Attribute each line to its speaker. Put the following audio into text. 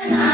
Speaker 1: And